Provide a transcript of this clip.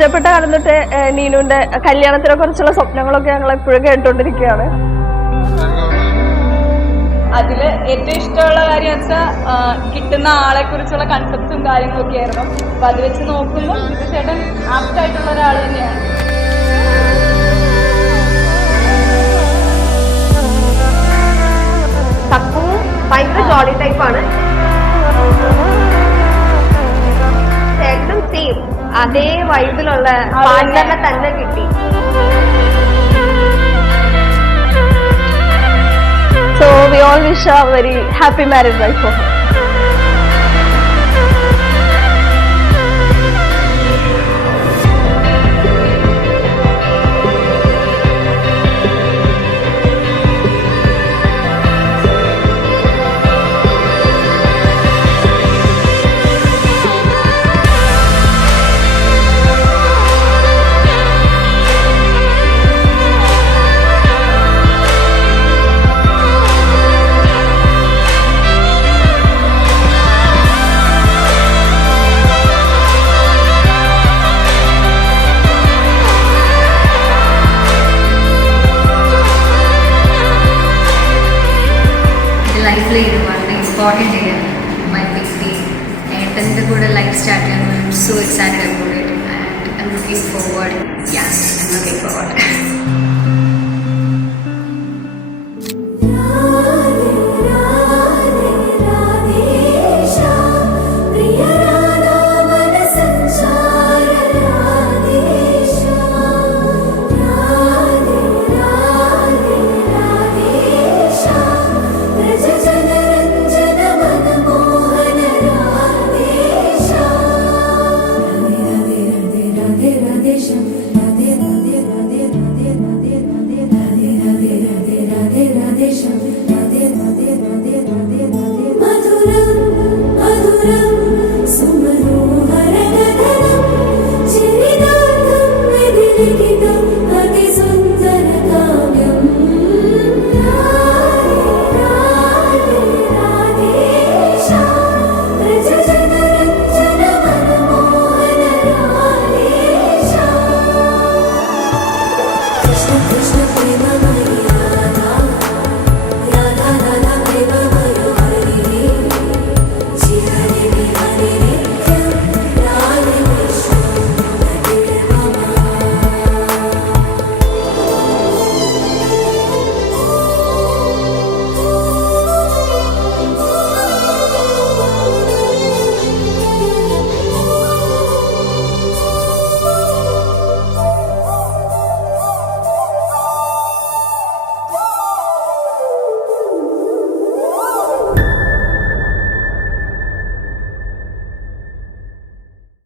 പരിചയപ്പെട്ട കാലം തൊട്ട് നീനുവിന്റെ കല്യാണത്തിനെ കുറിച്ചുള്ള സ്വപ്നങ്ങളൊക്കെ ഞങ്ങൾ എപ്പോഴും കേട്ടോണ്ടിരിക്കുകയാണ്. അതില് ഏറ്റവും ഇഷ്ടമുള്ള കാര്യം വെച്ചാൽ കിട്ടുന്ന ആളെ കുറിച്ചുള്ള കൺസെപ്റ്റും കാര്യങ്ങളൊക്കെ ആയിരുന്നു. അപ്പൊ അത് വെച്ച് നോക്കുമ്പോൾ ചേട്ടൻ ആപ്റ്റ് ആയിട്ടുള്ള ഒരാൾ തന്നെയാണ്. തപ്പു ഭയങ്കര ജോളി ടൈപ്പാണ്. ചേട്ടനും സെയിം അതേ വൈബിലുള്ള പാർട്ട്ണറിനെ തന്നെ കിട്ടി. So we all wish a very happy married life for her. ലൈഫിൽ വളരെ ഇമ്പോർട്ടൻ്റ് ഡേ മൈ 50. ഏട്ടൻ്റെ കൂടെ ലൈഫ് സ്റ്റാർട്ട് ചെയ്യാൻ so excited about it and I am looking forward. Yeah I am looking forward.